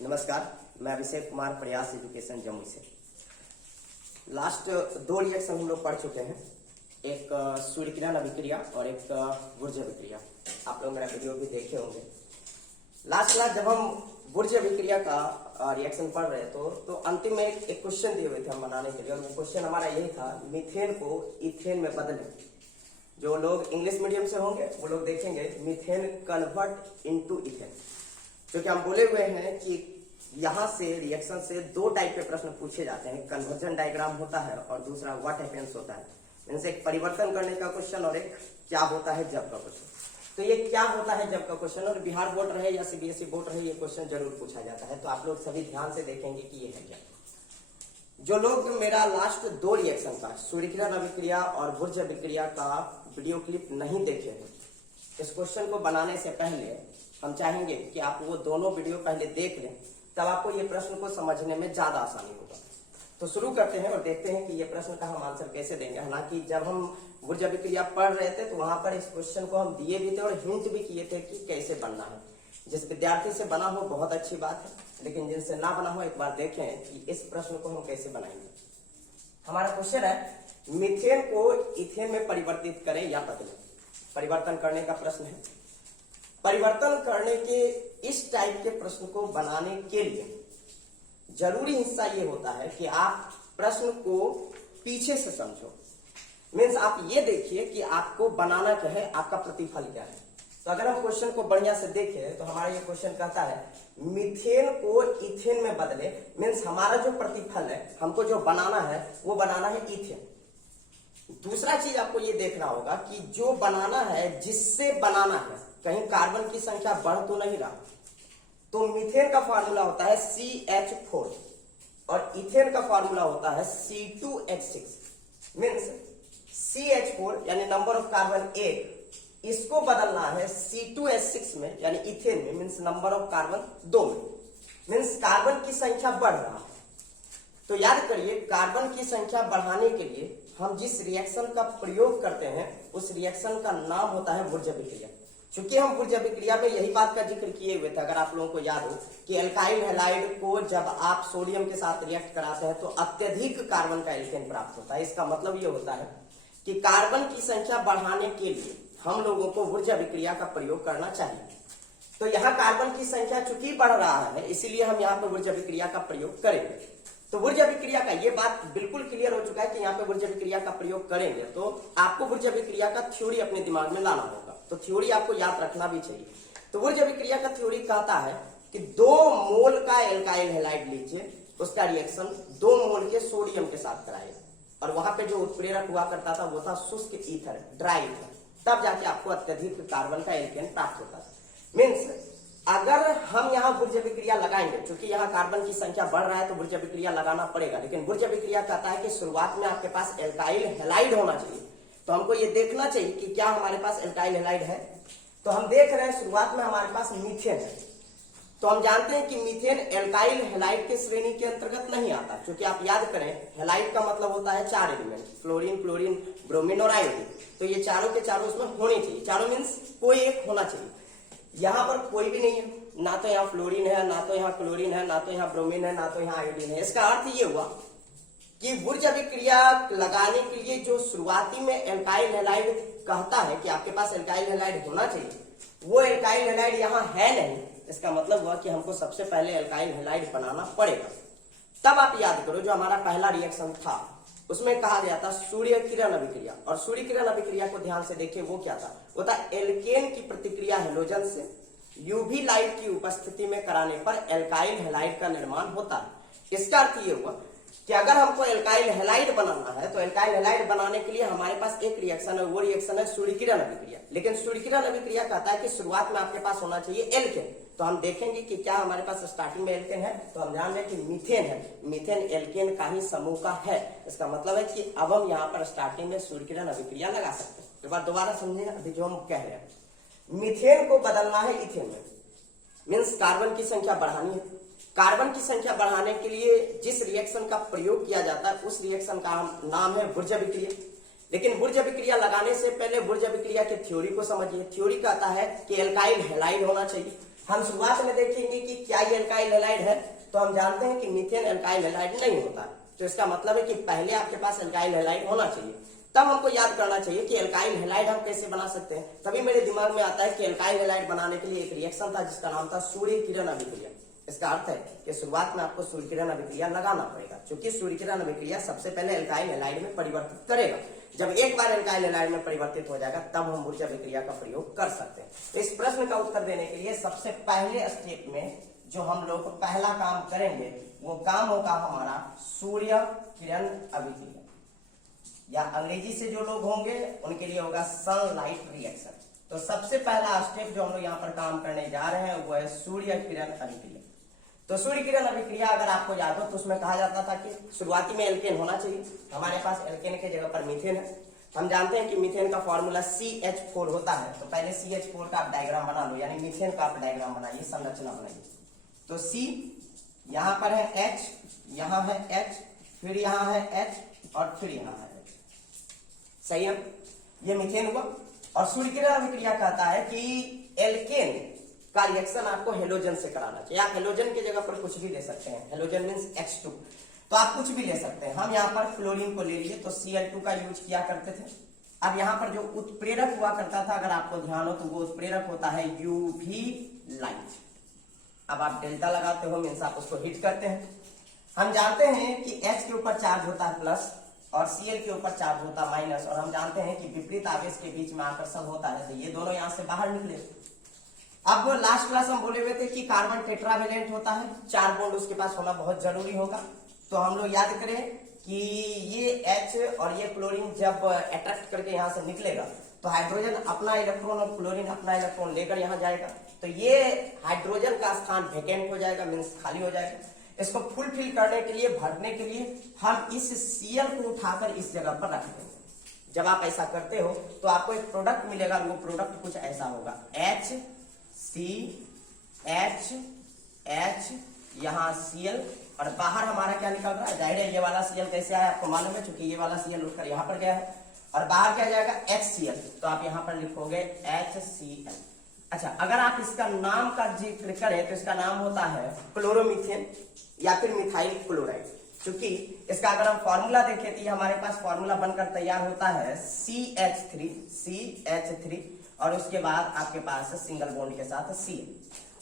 नमस्कार, मैं अभिषेक कुमार, प्रयास एजुकेशन जम्मू से। लास्ट 2 रिएक्शन हम लोग पढ़ चुके हैं, एक सूर्यकिरण अभिक्रिया और एक बुर्ज अभिक्रिया। आप लोग मेरा वीडियो भी देखे होंगे। लास्ट क्लास जब हम बुर्ज अभिक्रिया का रिएक्शन पढ़ रहे तो अंतिम में एक क्वेश्चन दिए हुए थे हम बनाने के लिए, और वो क्वेश्चन हमारा यही था, मीथेन को इथेन में बदलें। जो लोग इंग्लिश मीडियम से होंगे वो लोग देखेंगे मीथेन कन्वर्ट इनटू इथेन। क्योंकि हम बोले हुए हैं कि यहाँ से रिएक्शन से 2 टाइप के प्रश्न पूछे जाते हैं, कन्वर्जन डायग्राम होता है और दूसरा व्हाट हैपेंस होता है। इनसे एक परिवर्तन करने का क्वेश्चन और एक क्या होता है जब का क्वेश्चन। तो ये क्या होता है जब का क्वेश्चन, और बिहार बोर्ड रहे या सीबीएसई बोर्ड रहे, ये क्वेश्चन जरूर पूछा जाता है। तो आप लोग सभी ध्यान से देखेंगे कि ये है क्या। जो लोग मेरा लास्ट 2 रिएक्शन का सूर्यकिरण अभिक्रिया और बुर्ज अभिक्रिया का वीडियो क्लिप नहीं देखे हैं, इस क्वेश्चन को बनाने से पहले हम चाहेंगे कि आप वो दोनों वीडियो पहले देख लें, तब आपको ये प्रश्न को समझने में ज्यादा आसानी होगा। तो शुरू करते हैं और देखते हैं कि ये प्रश्न का हम आंसर कैसे देंगे। हालांकि जब हम बुर्ज अभिक्रिया पढ़ रहे थे तो वहां पर इस क्वेश्चन को हम दिए भी थे और हिंट भी किए थे कि कैसे बनना है। जिस विद्यार्थी से बना हो बहुत अच्छी बात है, लेकिन जिनसे ना बना हो एक बार देखें कि इस प्रश्न को हम कैसे बनाएंगे। हमारा क्वेश्चन है, मीथेन को इथेन में परिवर्तित करें या बदलें। परिवर्तन करने का प्रश्न है। परिवर्तन करने के इस टाइप के प्रश्न को बनाने के लिए जरूरी हिस्सा ये होता है कि आप प्रश्न को पीछे से समझो। मीन्स आप ये देखिए कि आपको बनाना क्या है, आपका प्रतिफल क्या है। तो अगर हम क्वेश्चन को बढ़िया से देखें तो हमारा ये क्वेश्चन कहता है मीथेन को इथेन में बदले। मीन्स हमारा जो प्रतिफल है, हमको जो बनाना है वो बनाना है इथेन। दूसरा चीज आपको ये देखना होगा कि जो बनाना है, जिससे बनाना है, कहीं कार्बन की संख्या बढ़ तो नहीं रहा। तो मीथेन का फार्मूला होता है CH4 और इथेन का फार्मूला होता है C2H6। मीन्स CH4 यानी नंबर ऑफ कार्बन 1, इसको बदलना है C2H6 में यानी इथेन में, मीन्स नंबर ऑफ कार्बन 2 में। मीन्स कार्बन की संख्या बढ़ रहा है। तो याद करिए, कार्बन की संख्या बढ़ाने के लिए हम जिस रिएक्शन का प्रयोग करते हैं उस रिएक्शन का नाम होता है बुर्ज अभिक्रिया। चूंकि हम बुर्ज अभिक्रिया में यही बात का जिक्र किए हुए थे, अगर आप लोगों को याद हो, कि एल्काइल हैलाइड को जब आप सोडियम के साथ रिएक्ट कराते हैं तो अत्यधिक कार्बन का एल्केन प्राप्त होता है। इसका मतलब ये होता है कि कार्बन की संख्या बढ़ाने के लिए हम लोगों को बुर्ज अभिक्रिया का प्रयोग करना चाहिए। तो यहाँ कार्बन की संख्या चूंकि बढ़ रहा है, इसीलिए हम यहाँ पर बुर्ज अभिक्रिया का प्रयोग करेंगे। तो बुर्ज अभिक्रिया का ये बात बिल्कुल क्लियर हो चुका है कि यहाँ पे बुर्ज अभिक्रिया का प्रयोग करेंगे। तो आपको बुर्ज अभिक्रिया का थ्योरी अपने दिमाग में लाना होगा। तो थ्योरी आपको याद रखना भी चाहिए। तो बुर्ज अभिक्रिया का थ्योरी कहता है कि 2 मोल का एल्काइल हैलाइड लीजिए, उसका रिएक्शन 2 मोल के सोडियम के साथ कराइए, और वहां पे जो उत्प्रेरक हुआ करता था वो था शुष्क ईथर, ड्राई ईथर। तब जाके आपको अत्यधिक कार्बन का एल्केन प्राप्त होता था। मीन्स अगर हम यहाँ बुर्ज अभिक्रिया लगाएंगे, क्योंकि यहाँ कार्बन की संख्या बढ़ रहा है तो बुर्ज अभिक्रिया लगाना पड़ेगा, लेकिन बुर्ज अभिक्रिया कहता है कि शुरुआत में आपके पास एल्काइल हैलाइड होना चाहिए। तो हमको ये देखना चाहिए कि क्या हमारे पास एल्काइल हैलाइड है। तो हम देख रहे हैं शुरुआत में हमारे पास मीथेन है। तो हम जानते हैं कि मीथेन एल्काइल हैलाइड के श्रेणी के अंतर्गत नहीं आता, क्योंकि आप याद करें हैलाइड का मतलब होता है 4 एलिमेंट, फ्लोरीन, क्लोरीन, ब्रोमीन और आयोडीन। तो ये चारों के चारों उसमें होने चाहिए। चारों मीन्स कोई एक होना चाहिए। यहाँ पर कोई भी नहीं है, ना तो यहाँ फ्लोरीन है, ना तो यहाँ क्लोरीन है, ना तो यहाँ ब्रोमीन है, ना तो यहाँ आयोडीन है। इसका अर्थ ये हुआ कि बुर्ज अभिक्रिया लगाने के लिए जो शुरुआती में एल्काइल हैलाइड कहता है कि आपके पास एल्काइल हैलाइड होना चाहिए, वो एल्काइल हैलाइड यहाँ है नहीं। इसका मतलब हुआ कि हमको सबसे पहले एल्काइल हैलाइड बनाना पड़ेगा। तब आप याद करो, जो हमारा पहला रिएक्शन था उसमें कहा गया था सूर्य किरण अभिक्रिया, और सूर्य किरण अभिक्रिया को ध्यान से देखिए वो क्या था। वो था एल्केन की प्रतिक्रिया हेलोजन से यूवी लाइट की उपस्थिति में कराने पर एल्काइल हैलाइड का निर्माण होता है। इसका अर्थ ये हुआ कि अगर हमको एल्काइल हैलाइड बनाना है तो एल्काइल हैलाइड बनाने के लिए हमारे पास एक रिएक्शन है, वो रिएक्शन है सूर्यकिरण अभिक्रिया। लेकिन सूर्यकिरण अभिक्रिया कहता है कि शुरुआत में आपके पास होना चाहिए एल्केन। तो हम देखेंगे कि क्या हमारे पास स्टार्टिंग में एल्केन है। तो हम जान रहे हैं कि मीथेन है, मीथेन एल्केन का ही समूह का है। इसका मतलब है कि अब हम यहाँ पर स्टार्टिंग में सूर्यकिरण अभिक्रिया लगा सकते हैं। एक बार दोबारा समझे, अभी जो हम कह रहे हैं, मीथेन को बदलना है इथेन में। मीन्स कार्बन की संख्या बढ़ानी है। कार्बन की संख्या बढ़ाने के लिए जिस रिएक्शन का प्रयोग किया जाता है उस रिएक्शन का नाम है बुर्ज अभिक्रिया। लेकिन बुर्ज अभिक्रिया लगाने से पहले बुर्ज अभिक्रिया के थ्योरी को समझिए। थ्योरी कहता है कि एल्काइल हैलाइड होना चाहिए। हम शुरुआत में देखेंगे कि क्या ये एल्काइल हैलाइड है, तो हम जानते हैं कि मीथेन एल्काइल हैलाइड नहीं होता। तो इसका मतलब है कि पहले आपके पास एल्काइल हैलाइड होना चाहिए, तब हमको याद करना चाहिए कि एल्काइल हैलाइड हम कैसे बना सकते हैं। तभी मेरे दिमाग में आता है कि एल्काइल हैलाइड बनाने के लिए एक रिएक्शन था जिसका नाम था सूर्य किरण अभिक्रिया। इसका अर्थ है कि शुरुआत में आपको सूर्य किरण अभिक्रिया लगाना पड़ेगा, क्योंकि सूर्य किरण अभिक्रिया सबसे पहले एल्काइल हैलाइड में परिवर्तित करेगा। जब एक बार एल्काइल हैलाइड में परिवर्तित हो जाएगा तब हम वुरजा अभिक्रिया का प्रयोग कर सकते हैं। तो इस प्रश्न का उत्तर देने के लिए सबसे पहले स्टेप में जो हम लोग पहला काम करेंगे वो काम होगा हमारा सूर्य किरण अभिक्रिया, या अंग्रेजी से जो लोग होंगे उनके लिए होगा सनलाइट रिएक्शन। तो सबसे पहला स्टेप जो हम लोग यहाँ पर काम करने जा रहे हैं वो है सूर्य किरण अभिक्रिया। तो सूर्य किरण अभिक्रिया अगर आपको याद हो तो उसमें कहा जाता था कि शुरुआती में एल्केन होना चाहिए। हमारे पास एल्केन के जगह पर मीथेन है। हम जानते हैं कि मीथेन का फॉर्मूला CH4 होता है। तो पहले CH4 का आप डायग्राम बना लो, यानी मीथेन का आप डायग्राम बनाइए, संरचना बनाइए। तो C यहाँ पर है, H यहाँ है, H फिर यहाँ है H और फिर यहाँ है H। सही है, ये मीथेन हुआ। और सूर्य किरण अभिक्रिया कहता है कि एल्केन का रिएक्शन आपको हेलोजन से कराना चाहिए। आप हेलोजन की जगह पर कुछ भी ले सकते हैं, हेलोजन मींस H2, तो आप कुछ भी ले सकते हैं। हम यहाँ पर क्लोरीन को ले लिए तो Cl2 का यूज किया करते थे। अब यहाँ पर जो उत्प्रेरक हुआ करता था, अगर आपको ध्यान हो तो वो उत्प्रेरक होता है UV लाइट। अब आप डेल्टा लगाते हो मींस आप उसको हिट करते हैं। हम जानते हैं कि H के ऊपर चार्ज होता है प्लस और Cl के ऊपर चार्ज होता है माइनस, और हम जानते हैं कि विपरीत आवेश के बीच में आकर्षण होता है, तो ये दोनों यहाँ से बाहर निकले। अब लास्ट क्लास हम बोले हुए थे कि कार्बन टेट्रावेलेंट होता है, 4 बॉन्ड उसके पास होना बहुत जरूरी होगा। तो हम लोग याद करें कि ये H और ये क्लोरीन जब अट्रैक्ट करके यहाँ से निकलेगा तो हाइड्रोजन अपना इलेक्ट्रॉन और क्लोरीन अपना इलेक्ट्रॉन लेकर यहाँ जाएगा, तो ये हाइड्रोजन का स्थान वैकेंट हो जाएगा, मीन्स खाली हो जाएगा। इसको फुलफिल करने के लिए, भरने के लिए हम इस Cl को उठाकर इस जगह पर रख देंगे। जब आप ऐसा करते हो तो आपको एक प्रोडक्ट मिलेगा, वो प्रोडक्ट कुछ ऐसा होगा, HCH यहाँ Cl, और बाहर हमारा क्या निकल रहा है, जाहिर है ये वाला Cl कैसे आया आपको मालूम है, क्योंकि ये वाला Cl उठकर यहाँ पर गया है, और बाहर क्या जाएगा HCl, तो आप यहाँ पर लिखोगे HCl। अच्छा, अगर आप इसका नाम का जिक्र करें तो इसका नाम होता है क्लोरोमीथेन या फिर मिथाइल क्लोराइड। क्योंकि इसका अगर हम फॉर्मूला देखें तो हमारे पास फॉर्मूला बनकर तैयार होता है CH3 और उसके बाद आपके पास सिंगल बॉन्ड के साथ Cl,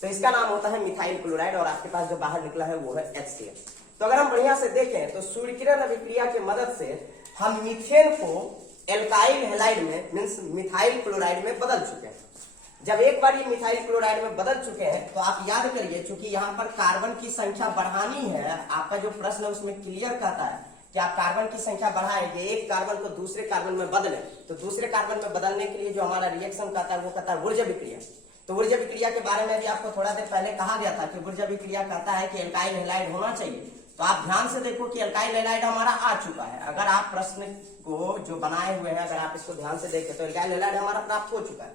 तो इसका नाम होता है मिथाइल क्लोराइड, और आपके पास जो बाहर निकला है वो है HCl। तो अगर हम बढ़िया से देखें तो सूर्य किरण अभिक्रिया की मदद से हम मीथेन को एल्काइल हैलाइड में मींस मिथाइल क्लोराइड में बदल चुके हैं। जब एक बार ये मिथाइल क्लोराइड में बदल चुके हैं तो आप याद करिए, क्योंकि यहाँ पर कार्बन की संख्या बढ़ानी है, आपका जो प्रश्न है उसमें क्लियर कहता है कि आप कार्बन की संख्या बढ़ाएंगे, एक कार्बन को दूसरे कार्बन में बदले, तो दूसरे कार्बन में बदलने के लिए जो हमारा रिएक्शन कहता है वो कहता है वुरजा अभिक्रिया। तो वुरजा अभिक्रिया के बारे में भी आपको थोड़ा देर पहले कहा गया था कि वुरजा अभिक्रिया कहता है कि एल्काइल हैलाइड होना चाहिए। तो आप ध्यान से देखो कि एल्काइल हैलाइड हमारा आ चुका है। अगर आप प्रश्न को जो बनाए हुए हैं अगर आप इसको ध्यान से देखें तो एल्काइल हैलाइड हमारा प्राप्त हो चुका है।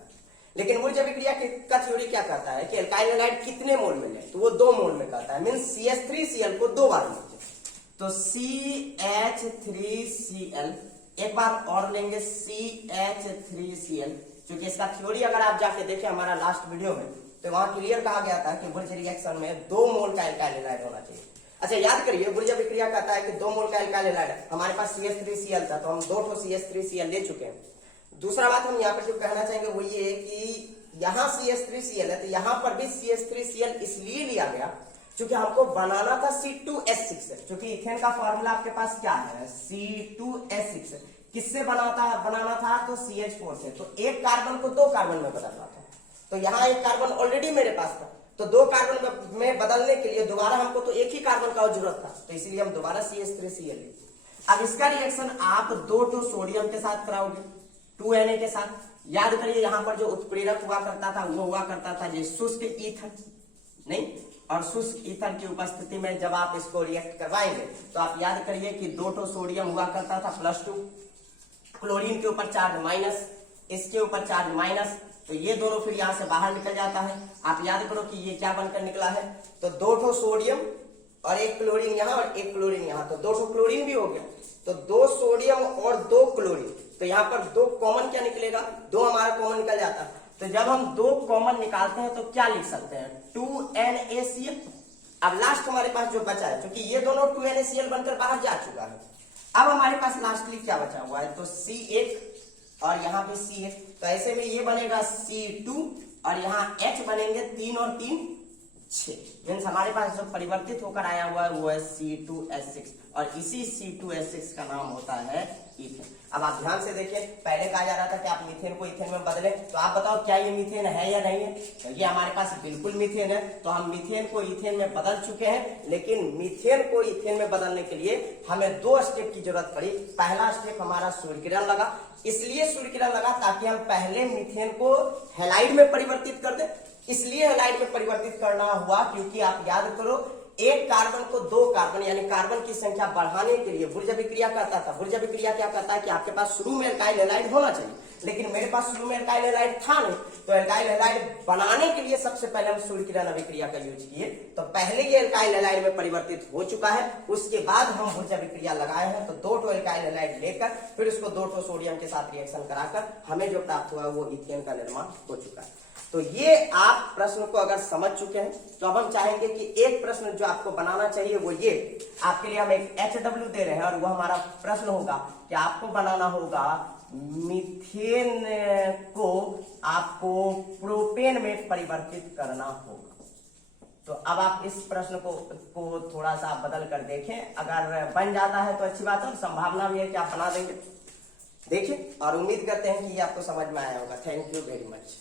लेकिन वुरजा अभिक्रिया का थ्योरी क्या कहता है कि एल्काइल हैलाइड कितने मोल में ले, तो वो 2 मोल में कहता है, मींस CH3Cl को 2 बार लेंगे। तो CH3Cl एक बार और लेंगे CH3Cl, क्योंकि इसका थ्योरी अगर आप जाके देखें हमारा लास्ट वीडियो में तो वहां क्लियर कहा गया था कि वुरजा रिएक्शन में 2 मोल का एल्काइल हैलाइड होना चाहिए। अच्छा, याद करिए, वुरजा अभिक्रिया कहता है कि 2 मोल का एल्काइल हैलाइड, हमारे पास CH3Cl था तो हम 2 CH3Cl ले चुके हैं। दूसरा बात हम यहाँ पर जो कहना चाहेंगे वो ये कि यहाँ CH3Cl है तो यहाँ पर भी CH3Cl इसलिए लिया गया क्योंकि हमको बनाना था C2H6 से, क्योंकि इथेन का फॉर्मूला आपके पास क्या है, C2H6। किससे बनाना था तो CH4 से, तो एक कार्बन को 2 कार्बन में बदलना था। तो यहाँ एक कार्बन ऑलरेडी मेरे पास था, तो 2 कार्बन में बदलने के लिए दोबारा हमको तो एक ही कार्बन का जरूरत था, तो इसीलिए हम दोबारा CH3Cl लिए। अब इसका रिएक्शन आप 2 सोडियम के साथ कराओगे 2Na के साथ। याद करिए यहाँ पर जो उत्प्रेरक हुआ करता था वो हुआ करता था ये शुष्क ईथर, नहीं, और शुष्क ईथर की उपस्थिति में जब आप इसको रिएक्ट करवाएंगे तो आप याद करिए कि 2 सोडियम हुआ करता था +2, क्लोरीन के ऊपर चार्ज माइनस, इसके ऊपर चार्ज माइनस, तो ये दोनों फिर यहाँ से बाहर निकल जाता है। आप याद करो कि ये क्या बनकर निकला है, तो 2 सोडियम और 1 क्लोरीन यहाँ और 1 क्लोरीन यहाँ, तो 2 क्लोरीन भी हो गया, तो 2 सोडियम और 2 क्लोरीन, तो यहाँ पर 2 कॉमन क्या निकलेगा, 2 हमारा कॉमन निकल जाता है। तो जब हम 2 कॉमन निकालते हैं तो क्या लिख सकते हैं, 2NaCl। अब लास्ट हमारे पास जो बचा है, क्योंकि ये दोनों 2NaCl बनकर बाहर जा चुका है, अब हमारे पास लास्टली क्या बचा हुआ है, तो C1 और यहाँ पे C1, तो ऐसे में ये बनेगा C2 और यहाँ H बनेंगे 3 और 3 6। मीन्स हमारे पास जो परिवर्तित होकर आया हुआ है वो है C2H6 और इसी C2H6 का नाम होता है ईथेन। अब आप ध्यान से देखिए, पहले कहा जा रहा था कि आप मीथेन को ईथेन में बदले, तो आप बताओ क्या ये मीथेन है या नहीं है। तो ये हमारे पास बिल्कुल मीथेन है, तो हम मीथेन को ईथेन में बदल चुके हैं। लेकिन मीथेन को ईथेन में बदलने के लिए हमें 2 स्टेप की जरूरत पड़ी। पहला स्टेप हमारा सूर्य किरण लगा, इसलिए सूर्य किरण लगा ताकि हम पहले मीथेन को हैलाइड में परिवर्तित कर दें। इसलिए हैलाइड में परिवर्तित करना हुआ क्योंकि आप याद करो, एक कार्बन को 2 कार्बन यानी कार्बन की संख्या बढ़ाने के लिए बुर्ज अभिक्रिया करता था। बुर्ज अभिक्रिया क्या करता है कि आपके पास शुरू में एल्काइल हैलाइड होना चाहिए, लेकिन मेरे पास शुरू में एल्काइल हैलाइड था नहीं, तो एल्काइल हैलाइड बनाने के लिए सबसे पहले हम सूर्य किरण अभिक्रिया का यूज किए। तो पहले ये एल्काइल हैलाइड में परिवर्तित हो चुका है, उसके बाद हम बुर्ज अभिक्रिया लगाए हैं। तो 2 एल्काइल हैलाइड लेकर फिर उसको 2 सोडियम के साथ रिएक्शन कराकर हमें जो प्राप्त हुआ वो ईथेन का निर्माण हो चुका है। तो ये आप प्रश्न को अगर समझ चुके हैं, तो अब हम चाहेंगे कि एक प्रश्न जो आपको बनाना चाहिए वो ये, आपके लिए हम एक HW दे रहे हैं और वो हमारा प्रश्न होगा कि आपको बनाना होगा मीथेन को आपको प्रोपेन में परिवर्तित करना होगा। तो अब आप इस प्रश्न को थोड़ा सा बदल कर देखें, अगर बन जाता है तो अच्छी बात है, और संभावना भी है कि आप बना देंगे। देखिए और उम्मीद करते हैं कि ये आपको समझ में आया होगा। Thank you very much.